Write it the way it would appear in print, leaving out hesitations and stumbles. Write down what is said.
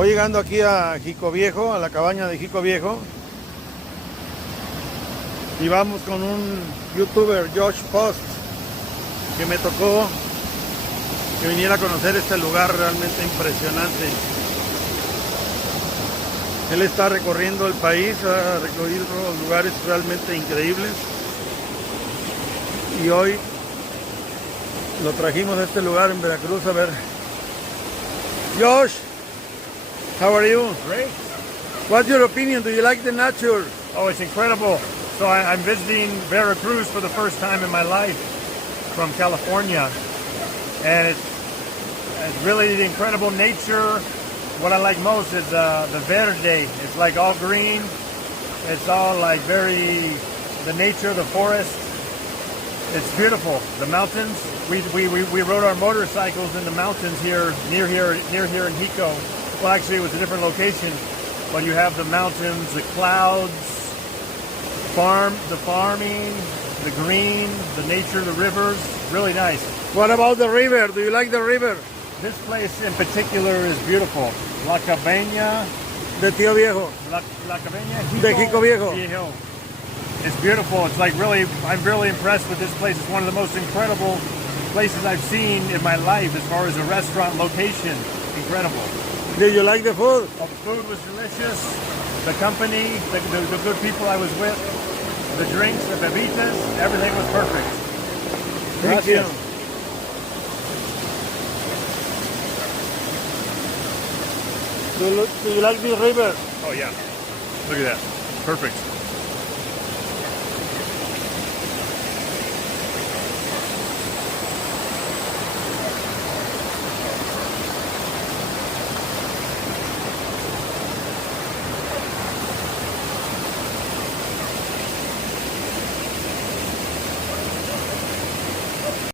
Voy llegando aquí a Jico Viejo, a la cabaña de Jico Viejo. Y vamos con un youtuber, Josh Post, que me tocó que viniera a conocer este lugar realmente impresionante. Él está recorriendo el país, ha recorrido lugares realmente increíbles. Y hoy lo trajimos a este lugar en Veracruz a ver. Josh, how are you? Great. What's your opinion? Do you like the nature? Oh, it's incredible. So I'm visiting Veracruz for the first time in my life from California. And it's really the incredible nature. What I like most is the Verde. It's like all green. It's all like the nature, the forest. It's beautiful. The mountains. We rode our motorcycles in the mountains near here in Jico. Well, actually, it was a different location. But you have the mountains, the clouds, the farming, the green, the nature, the rivers. Really nice. What about the river? Do you like the river? This place in particular is beautiful. La Cabaña. De Tío Viejo. La Cabaña. De Jico Viejo. Viejo. It's beautiful. It's like I'm really impressed with this place. It's one of the most incredible places I've seen in my life as far as a restaurant location. Incredible. Did you like the food? Oh, the food was delicious. The company, the good people I was with, the drinks, the bebitas, everything was perfect. Thank you. Do you like the river? Oh yeah. Look at that. Perfect.